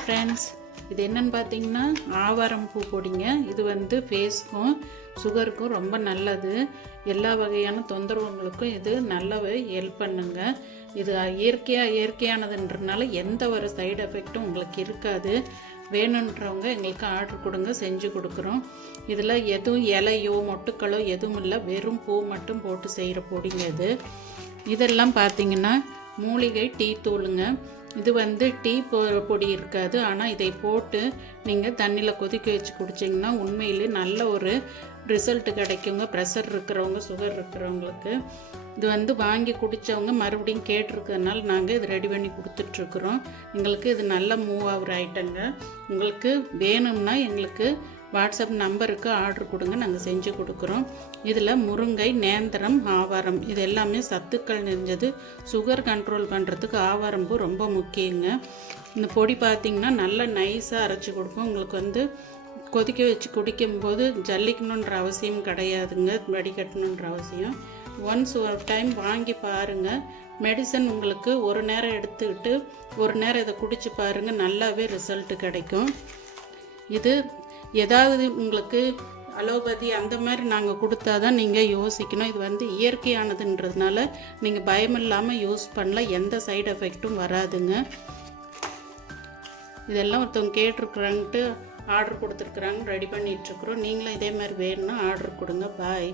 Friends இது என்னென்னு பார்த்தீங்கன்னா ஆவாரம் பூ பொடிங்க. இது வந்து ஃபேஸ்க்கும் சுகருக்கும் ரொம்ப நல்லது. எல்லா வகையான தொந்தரவுகளுக்கும் இது நல்லாவே ஹெல்ப் பண்ணுங்க. இது இயற்கையாக இயற்கையானதுன்றனால எந்த ஒரு சைடு எஃபெக்ட்டும் உங்களுக்கு இருக்காது. வேணுன்றவங்க எங்களுக்கு ஆர்டர் கொடுங்க செஞ்சு கொடுக்குறோம். இதில் எதுவும் இலையோ மொட்டுக்களோ எதுவும் இல்லை. வெறும் பூ மட்டும் போட்டு செய்கிற பொடிங்க இது. இதெல்லாம் பார்த்தீங்கன்னா மூலிகை டீ தூளுங்க. இது வந்து டீ பொடி இருக்காது. ஆனால் இதை போட்டு நீங்கள் தண்ணியில் கொதிக்க வச்சு குடிச்சிங்கன்னா உண்மையிலே நல்ல ஒரு ரிசல்ட் கிடைக்குங்க. ப்ரெஷர் இருக்கிறவங்க சுகர் இருக்கிறவங்களுக்கு. இது வந்து வாங்கி குடித்தவங்க மறுபடியும் கேட்டிருக்கறனால நாங்கள் இது ரெடி பண்ணி கொடுத்துட்ருக்குறோம். எங்களுக்கு இது நல்ல மூவ் ஆகிற ஐட்டங்க. உங்களுக்கு வேணும்னா எங்களுக்கு வாட்ஸ்அப் நம்பருக்கு ஆர்டர் கொடுங்க நாங்கள் செஞ்சு கொடுக்குறோம். இதில் முருங்கை நேந்திரம் ஆவாரம் இது எல்லாமே சத்துக்கள் நிறைஞ்சது. சுகர் கண்ட்ரோல் பண்ணுறதுக்கு ஆவாரம் பூ ரொம்ப முக்கியங்க. இந்த பொடி பார்த்திங்கன்னா நல்லா நைஸாக அரைச்சி கொடுக்கும். உங்களுக்கு வந்து கொதிக்க வச்சு குடிக்கும்போது ஜல்லிக்கணுன்ற அவசியம் கிடையாதுங்க. வடிகட்டணுன்ற அவசியம். ஒன்ஸ் ஒரு டைம் வாங்கி பாருங்கள் மெடிசன் உங்களுக்கு ஒரு நேரம் எடுத்துக்கிட்டு ஒரு நேரம் இதை குடிச்சு பாருங்கள் நல்லாவே ரிசல்ட்டு கிடைக்கும். இது ஏதாவது உங்களுக்கு அலோபதி அந்த மாதிரி நாங்கள் கொடுத்தா தான் நீங்கள் யோசிக்கணும். இது வந்து இயற்கையானதுன்றதுனால நீங்கள் பயமில்லாமல் யூஸ் பண்ணலாம் எந்த சைடு எஃபெக்ட்டும் வராதுங்க. இதெல்லாம் ஒருத்தவங்க கேட்டிருக்குறாங்கட்டு ஆர்டர் கொடுத்துருக்குறாங்க ரெடி பண்ணிகிட்ருக்குறோம் நீங்களும் இதே மாதிரி வேணும்னா ஆர்டர் கொடுங்க. பாய்.